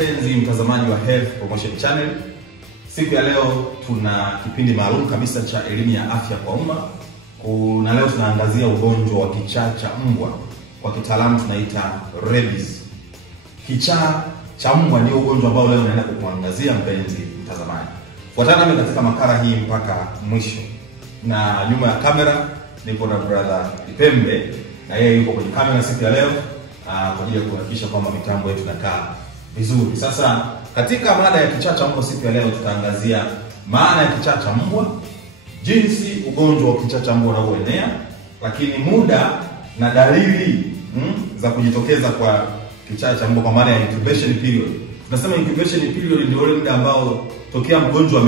mpenzi mtazamaji wa Health Promotion Channel. Siku ya leo tuna kipindi maalum kabisa cha elimu ya afya kwa umma. Na leo tunaangazia ugonjwa wa kichaa cha mbwa. Kwa kitaalamu tunaita rabies. Kichaa cha mbwa ndio ugonjwa ambao leo naenda kukuangazia mpenzi mtazamaji. Fuatana nami katika makala hii mpaka mwisho. Na nyuma ya kamera nipo na brother Ipembe, na yeye yuko kwenye kamera siku ya leo kwa ajili ya kuhakikisha kwamba mitambo yetu inakaa vizuri. Sasa katika mada ya kichaa cha mbwa siku ya leo tutaangazia maana ya kichaa cha mbwa, jinsi ugonjwa wa kichaa cha mbwa unavyoenea, lakini muda na dalili za kujitokeza kwa kichaa cha mbwa kwa maana ya incubation period. Tunasema incubation period ndio ule muda ambao tokea mgonjwa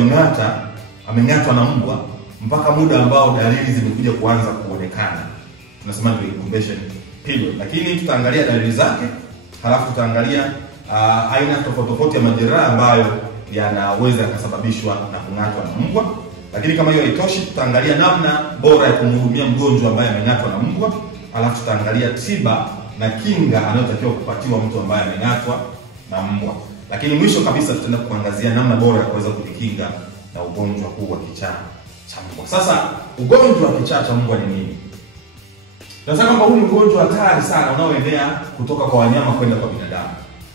amengatwa na mbwa mpaka muda ambao dalili zimekuja kuanza kuonekana. Tunasema ndio incubation period. Lakini tutaangalia dalili zake, halafu tutaangalia aina tofauti ya majeraha ambayo yanaweza kusababishwa na kung'atwa na mbwa. Lakini kama hiyo haitoshi, tutaangalia namna bora ya kumhudumia mgonjwa ambaye amengatwa na mbwa. Halafu tutaangalia tiba na kinga anayotakiwa kupatiwa mtu ambaye amengatwa na mbwa. Lakini mwisho kabisa tutaenda kuangazia namna bora ya kuweza kujikinga na ugonjwa huu wa kichaa cha mbwa. Sasa ugonjwa wa kichaa cha mbwa ni nini? Tunasema kwamba huu ni ugonjwa hatari sana unaoenea kutoka kwa wanyama kwenda kwa binadamu.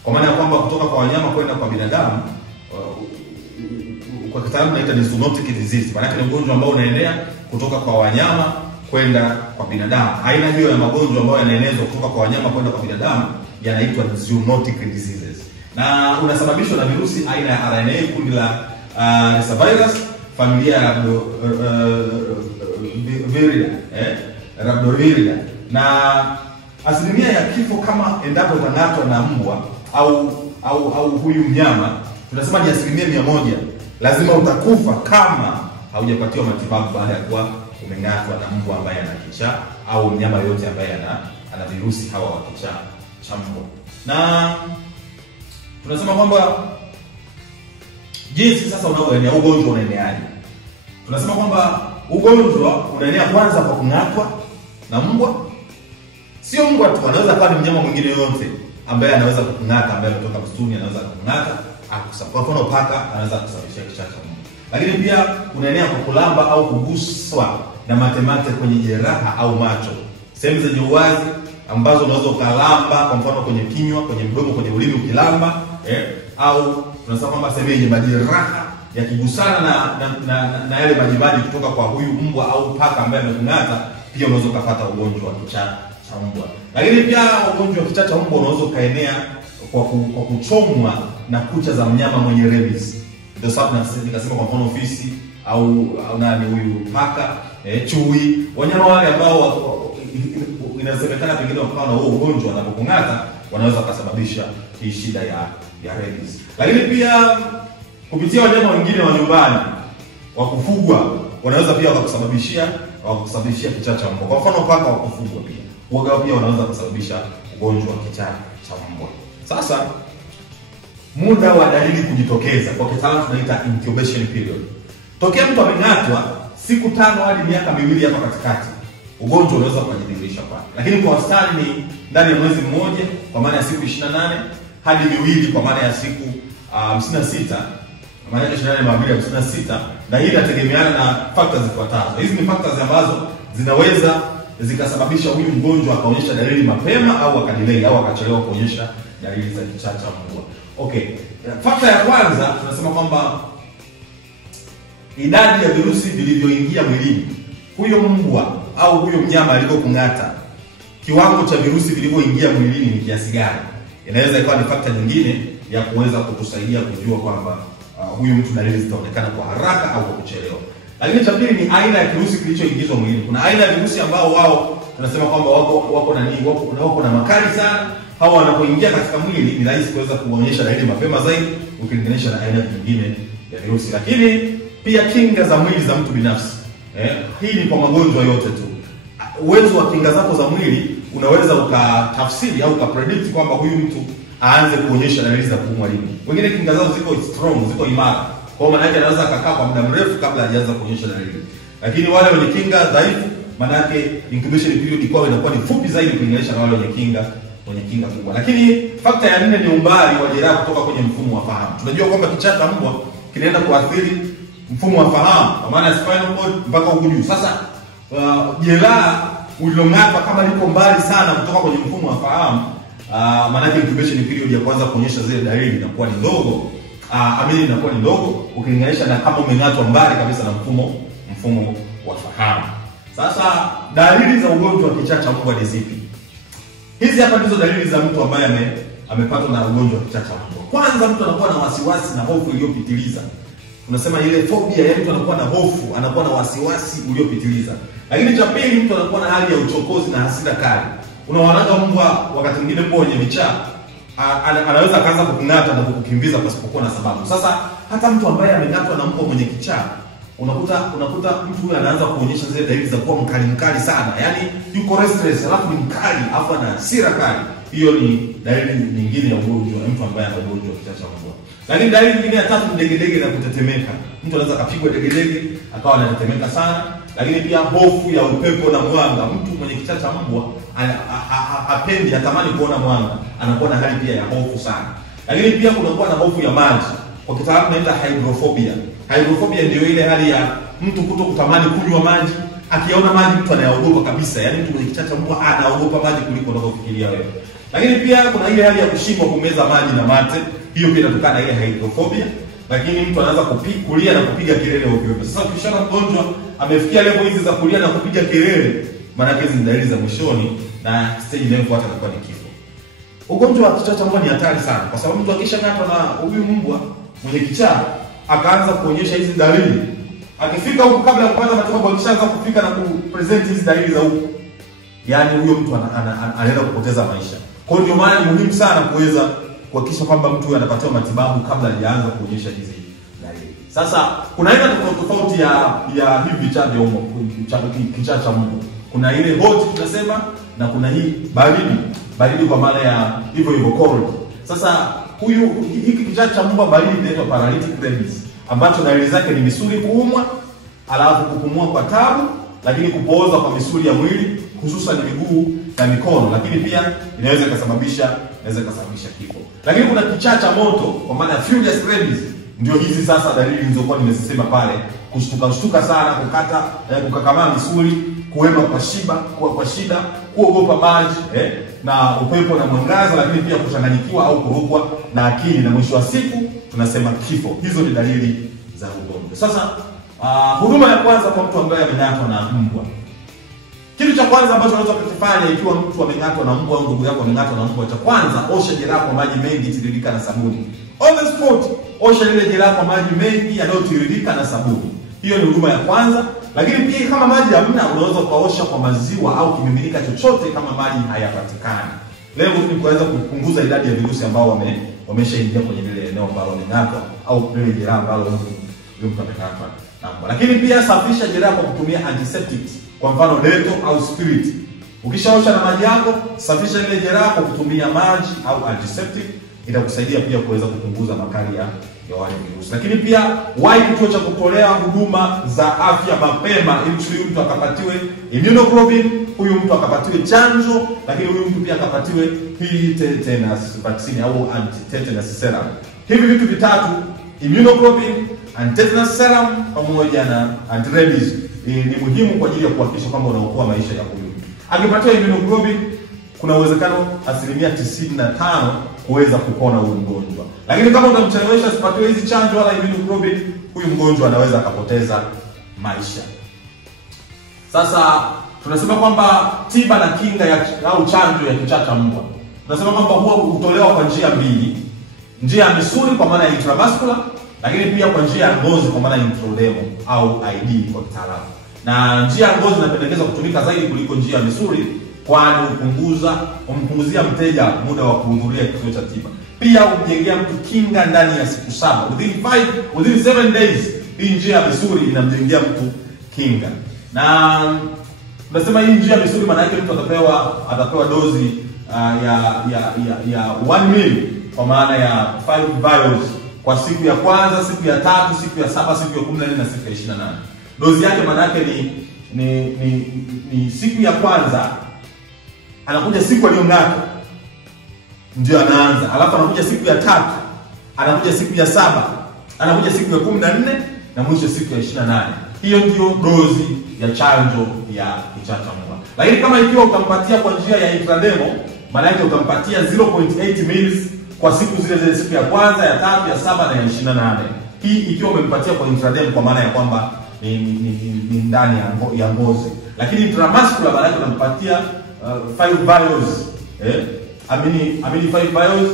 Kwa maana ya kwamba kutoka kwa wanyama kwenda kwa binadamu, kwa kitaalamu tunaita ni zoonotic disease. Maana ni ugonjwa ambao unaenea kutoka kwa wanyama kwenda kwa binadamu. Aina hiyo ya magonjwa ambayo yanaenezwa kutoka kwa wanyama kwenda kwa binadamu yanaitwa zoonotic diseases. Na unasababishwa na virusi aina ya RNA kundi la Risavirus, familia ya Rhabdoviridae. Na asilimia ya kifo kama endapo utang'atwa na mbwa au huyu mnyama, tunasema ni 100%. Lazima utakufa kama haujapatiwa matibabu baada ya kuwa umeng'atwa na mbwa ambaye ana kichaa au mnyama yote ambaye ana virusi hawa wa kichaa cha mbwa. Na tunasema kwamba jinsi sasa unavyoenea ugonjwa unaeneaje. Tunasema kwamba ugonjwa unaenea kwanza kwa kung'atwa na mbwa. Sio mbwa tu, anaweza kuwa ni mnyama mwingine yote ambaye anaweza kukung'ata, ambaye ametoka msituni anaweza kukung'ata, kwa mfano paka anaweza kusababisha kichaa cha mbwa. Lakini pia unaenea kwa kulamba au kuguswa na matemate kwenye jeraha au macho. Sehemu zenye uwazi ambazo unaweza ukalamba, kwa mfano kwenye kinywa, kwenye mdomo, kwenye ulimi ukilamba, au tunasema kwamba sehemu yenye majeraha yakigusana na yale majimaji kutoka kwa huyu mbwa au paka ambaye amekung'ata, pia unaweza kupata ugonjwa wa kichaa cha mbwa. Lakini pia ugonjwa wa kichaa cha mbwa unaweza kaenea kwa kuchomwa na kucha za mnyama mwenye rabies. Ndio sababu nikasema kwa mfano fisi au nani huyu paka, chui, wanyama wale ambao inasemekana pengine wakawa na huo ugonjwa na kung'ata, wanaweza kusababisha hii shida ya rabies. Lakini pia kupitia wanyama wengine wa nyumbani wa kufugwa wanaweza pia kusababishia kichaa cha mbwa. Kwa mfano paka wa kufugwa pia wanaweza kusababisha ugonjwa wa kichaa cha mbwa. Sasa muda wa dalili kujitokeza, kwa kitaalamu tunaita incubation period. Tokea mtu ameng'atwa siku 5 hadi miaka 2 hapa katikati, ugonjwa unaweza kujidhihirisha pale. Lakini kwa wastani ni ndani ya mwezi mmoja, kwa maana ya siku 28 hadi 2 kwa maana ya siku 56. Maana yake 28 mara 2 56, na hii inategemeana na factors zifuatazo. Hizi ni factors ambazo zinaweza zikasababisha huyu mgonjwa akaonyesha dalili mapema au akadelay au akachelewa kuonyesha dalili za kichaa cha mbwa. Okay. Factor ya kwanza tunasema kwamba idadi ya virusi vilivyoingia mwilini. Huyo mbwa au huyo mnyama aliyokung'ata, kiwango cha virusi vilivyoingia mwilini ni kiasi gani? Inaweza ikawa ni factor nyingine ya kuweza kutusaidia kujua kwamba huyu mtu dalili zitaonekana kwa haraka au kwa kuchelewa. Lakini cha pili ni aina ya kirusi kilichoingizwa mwilini. Kuna aina ya virusi ambao wao tunasema kwamba wako na makali sana. Hao wanapoingia katika mwili ni rahisi kuweza kuonyesha dalili mapema zaidi ukilinganisha na aina nyingine ya virusi. Lakini pia kinga za mwili za mtu binafsi. Hii ni kwa magonjwa yote tu. Uwezo wa kinga zako za mwili unaweza ukatafsiri au ukapredict kwamba huyu mtu aanze kuonyesha dalili za kuumwa lini. Wengine kinga zao ziko strong, ziko imara. Kwa maana yake anaweza akakaa kwa muda mrefu kabla hajaanza kuonyesha dalili. Lakini wale wenye kinga dhaifu, maana yake incubation period inakuwa ni fupi zaidi kulinganisha na wale wenye kinga mwenye kinga kubwa. Lakini fakta ya 4 ni umbali wa jeraha kutoka kwenye mfumo wa fahamu. Tunajua kwamba kichaa cha mbwa kinaenda kuathiri mfumo wa fahamu, kwa maana spinal cord mpaka huko juu. Sasa jeraha ulilong'atwa kama liko mbali sana kutoka kwenye mfumo wa fahamu, maana incubation period ya kwanza kuonyesha zile dalili inakuwa ni ndogo, inakuwa ni ndogo ukilinganisha na kama umeng'atwa mbali kabisa na mfumo wa fahamu. Sasa dalili za ugonjwa wa kichaa cha mbwa ni zipi? Hizi hapa ndizo dalili za mtu ambaye amepatwa na ugonjwa wa kichaa cha mbwa. Kwanza, mtu anakuwa na wasiwasi na hofu iliyopitiliza. Tunasema ile phobia, ya mtu anakuwa na hofu, anakuwa na wasiwasi uliopitiliza. Lakini cha pili, mtu anakuwa na hali ya uchokozi na hasira kali. Unaonaga mbwa wakati mwingine mbwa wenye vichaa anaweza kaanza kukung'ata na kukukimbiza pasipokuwa na sababu. Sasa hata mtu ambaye ameng'atwa na mbwa mwenye kichaa, unakuta mtu huyu anaanza kuonyesha zile dalili za kuwa mkali sana. Yaani yuko restless, alafu ni mkali, alafu ana hasira kali. Hiyo ni dalili nyingine ya ugonjwa mtu ambaye ana ugonjwa wa kichaa cha mbwa. Lakini dalili nyingine ya tatu ni degedege na kutetemeka. Mtu anaweza kapigwa degedege akawa anatetemeka sana. Lakini pia hofu ya upepo na mwanga. Mtu mwenye kichaa cha mbwa hapendi, hatamani kuona mwanga, anakuwa na hali pia ya hofu sana. Lakini pia kunakuwa na hofu ya maji. Kwa kitaalamu inaitwa hydrophobia. Hydrophobia ndio ile hali ya mtu kutokutamani kunywa maji. Akiona maji mtu anayaogopa kabisa. Yaani mtu mwenye kichaa cha mbwa anaogopa maji kuliko unavyofikiria wewe. Lakini pia kuna ile hali ya kushindwa kumeza maji na mate. Hiyo pia inatokana na ile hydrophobia. Lakini mtu anaanza kulia na kupiga kelele ovyo ovyo. Sasa ukishana mgonjwa amefikia level hizi za kulia na kupiga kelele, maana hizi ni dalili za mwishoni, na stage inayofuata inakuwa ni kifo. Ugonjwa wa kichaa cha mbwa ni hatari sana, kwa sababu mtu akishang'atwa na huyu mbwa mwenye kichaa akaanza kuonyesha hizi dalili, akifika huko kabla ya kupata matibabu, akishaanza kufika na kupresent hizi dalili za huko, yani huyo mtu anaenda kupoteza maisha. Kwa hiyo ndio maana ni muhimu sana kuweza kuhakikisha kwamba mtu huyu anapatiwa matibabu kabla hajaanza kuonyesha hizi dalili. Sasa kuna aina tofauti ya hivi vichaa vya mbwa, kichaa cha mbwa. Kuna ile hot tunasema, na kuna hii baridi kwa maana ya hivyo cold. Sasa hiki kichaa cha mbwa baridi inaitwa paralytic rabies, ambacho dalili zake ni misuli kuumwa, alafu kupumua kwa tabu, lakini kupooza kwa misuli ya mwili hususan miguu na mikono, lakini pia inaweza kusababisha kifo. Lakini kuna kichaa cha moto kwa maana ya furious rabies, ndio hizi sasa dalili nilizokuwa nimezisema pale: kushtuka sana, kukakamaa misuli, kuhema kwa shida, kuogopa maji, na upepo na mwangaza, lakini pia kuchanganyikiwa au kurukwa na akili, na mwisho wa siku tunasema kifo. Hizo ni dalili za ugonjwa. Sasa huduma ya kwanza kwa mtu ambaye amenyatwa na mbwa. Kitu cha kwanza ambacho unaweza kufanya ikiwa mtu amenyatwa na mbwa au ndugu yako amenyatwa na mbwa, cha kwanza, osha jeraha kwa maji mengi, tiririka na sabuni. On the spot, osha ile jeraha kwa maji mengi yanayotiririka na sabuni. Hiyo ni huduma ya kwanza. Lakini pia kama maji hamna, unaweza kuosha kwa maziwa au kimiminika chochote kama maji hayapatikani. Leo ni kuweza kupunguza idadi ya virusi ambao wameshaingia kwenye ile eneo ambalo wamenyatwa au ile jeraha ambalo mtu amenyatwa na mbwa. Lakini pia safisha jeraha kwa kutumia antiseptics, kwa mfano Dettol au Spirit. Ukishaosha na maji yako, safisha ile jeraha kwa kutumia maji au antiseptic, itakusaidia pia kuweza kupunguza makali ya wale virusi. Lakini pia wahi kituo cha kutolea huduma za afya mapema, ili huyu mtu akapatiwe immunoglobulin, huyu mtu akapatiwe chanjo, lakini huyu mtu pia akapatiwe hii tetanus vaccine au anti-tetanus serum. Hivi vitu vitatu, immunoglobulin, anti-tetanus serum pamoja na anti-rabies, ni muhimu kwa ajili ya kuhakikisha kwamba unaokoa maisha ya huyu mtu. Akipatiwa immunoglobulin, kuna uwezekano 95% kuweza kupona huyu mgonjwa. Lakini kama utamchelewesha asipatiwe hizi chanjo wala immunoglobulin, huyu mgonjwa anaweza akapoteza maisha. Sasa tunasema kwamba tiba na kinga au chanjo ya kichaa cha mbwa, tunasema kwamba huwa hutolewa kwa njia mbili: njia ya misuli kwa maana ya intravascular, lakini pia kwa njia ya ngozi kwa maana ya intradermal au ID kwa kitaalamu. Na njia ya ngozi inapendekezwa kutumika zaidi kuliko njia ya misuli, kwani humpunguzia mteja muda wa kuhudhuria kituo cha tiba. Pia humjengea mtu kinga ndani ya siku 7. Within 7 days, hii njia ya misuli inamjengea mtu kinga. Na tunasema hii njia ya misuli maana yake mtu atapewa dozi ya 1 ml kwa maana ya 5 vials kwa siku ya kwanza, siku ya 3, siku ya 7, siku ya 14 na siku ya 28. Dozi yake maana yake ni siku ya kwanza anakuja siku aliyong'atwa, ndio anaanza. Alafu anakuja siku ya 3, anakuja siku ya 7, anakuja siku ya 14 na mwisho siku ya 28. Hiyo ndio dozi ya chanjo ya kichaa cha mbwa. Lakini kama ikiwa utampatia kwa njia ya intradermal, maana yake utampatia 0.8 ml kwa siku zile siku ya kwanza, ya 3, ya 7 na ya 28. Hii ikiwa umempatia kwa intradermal, kwa maana ya kwamba ni ndani ya ngozi. Lakini intramuscular maana yake unampatia 5 vials, amini 5 vials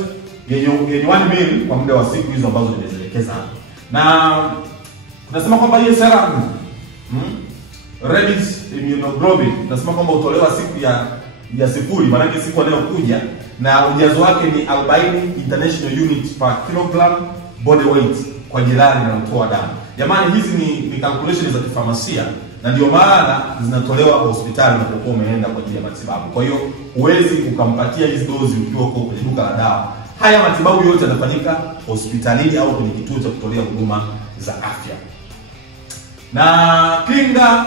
yenye 1 ml kwa muda wa siku hizo ambazo nimezielekeza hapo. Na tunasema kwamba hii serum rabies immunoglobulin tunasema kwamba utolewa siku ya 0, maana yake siku inayokuja, na ujazo wake ni 40 international units per kilogram body weight kwa jelali linalotoa damu. Jamani, hizi ni calculations za kifamasia, na ndio maana zinatolewa hospitali unapokuwa umeenda kwa ajili ya matibabu. Kwa hiyo huwezi ukampatia hizi dozi ukiwa uko kwenye duka la dawa. Haya matibabu yote yanafanyika hospitalini au kwenye kituo cha kutolea huduma za afya. Na kinga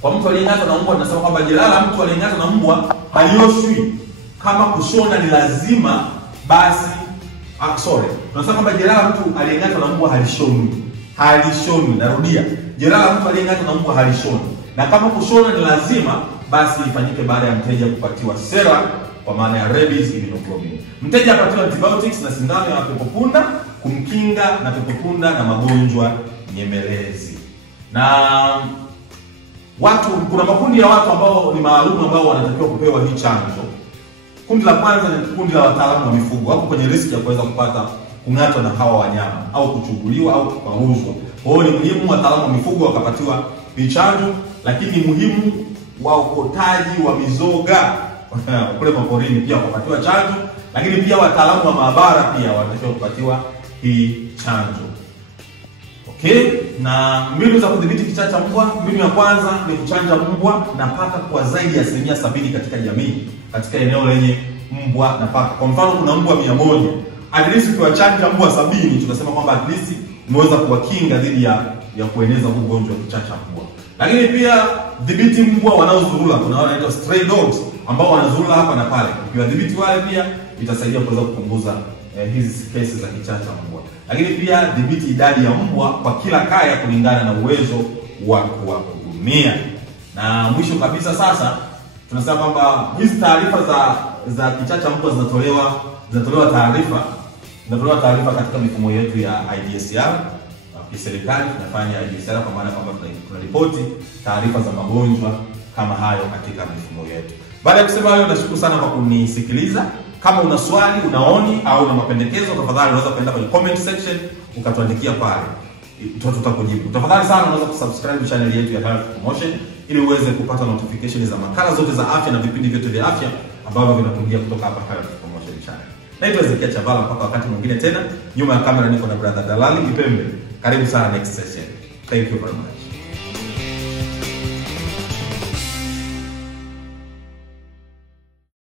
kwa mtu aliyeng'atwa na mbwa, tunasema kwamba jeraha la mtu aliyeng'atwa na mbwa halioshwi. Kama kushona ni lazima, basi tunasema kwamba jeraha la mtu aliyeng'atwa na mbwa halishoni. Narudia, jeraha la mtu aliyeng'atwa na mbwa halishoni. Na kama kushona ni lazima, basi ifanyike baada ya mteja kupatiwa sera kwa maana ya rabies immunoglobulin. Mteja apatiwa antibiotics na sindano ya pepopunda kumkinga na pepopunda na magonjwa nyemelezi. Na kuna makundi ya watu ambao ni maalum ambao wanatakiwa kupewa hii chanjo. Kundi la kwanza ni kundi la wataalamu wa mifugo. Wako kwenye riski ya kuweza kupata kung'atwa na hawa wanyama au kuchuguliwa au kuuzwa. Kwa hiyo ni muhimu wataalamu wa mifugo wakapatiwa hii chanjo, lakini muhimu waokotaji wa mizoga kule maporini pia wakapatiwa chanjo, lakini pia wataalamu wa maabara pia wanatakiwa kupatiwa hii chanjo. Okay, na mbinu za kudhibiti kichaa cha mbwa. Mbinu ya kwanza ni kuchanja mbwa na paka kwa zaidi ya 70% katika jamii, katika eneo lenye mbwa na paka. Kwa mfano kuna mbwa 100, at least ukiwachanja mbwa 70, tunasema kwamba at least umeweza kuwakinga dhidi ya kueneza huu ugonjwa wa kichaa cha mbwa. Lakini pia dhibiti mbwa wanaozurura, kuna wale wanaitwa stray dogs ambao wanazurura hapa na pale. Ukiwadhibiti wale pia itasaidia kuweza kupunguza hizi kesi za kichaa cha mbwa. Lakini pia dhibiti idadi ya mbwa kwa kila kaya kulingana na uwezo wa kuwahudumia. Na mwisho kabisa sasa tunasema kwamba hizi taarifa za kichaa cha mbwa zinatolewa taarifa katika mifumo yetu ya IDSR. Kiserikali tunafanya IDSR kwa maana kwamba tunaripoti taarifa za magonjwa kama hayo katika mifumo yetu. Baada ya kusema hayo, nashukuru sana kwa kunisikiliza. Kama una swali, unaoni au una mapendekezo, tafadhali unaweza kwenda kwenye comment section ukatuandikia pale. Tutakujibu. Tafadhali sana unaweza kusubscribe channel yetu ya Health Promotion ili uweze kupata notification za makala zote za afya na vipindi vyote vya afya ambavyo vinakujia kutoka hapa Health Promotion channel. Naitwa Ezekiel Chavala, mpaka wakati mwingine tena. Nyuma ya kamera niko na brother Dalali Kipembe. Karibu sana next session. Thank you very much.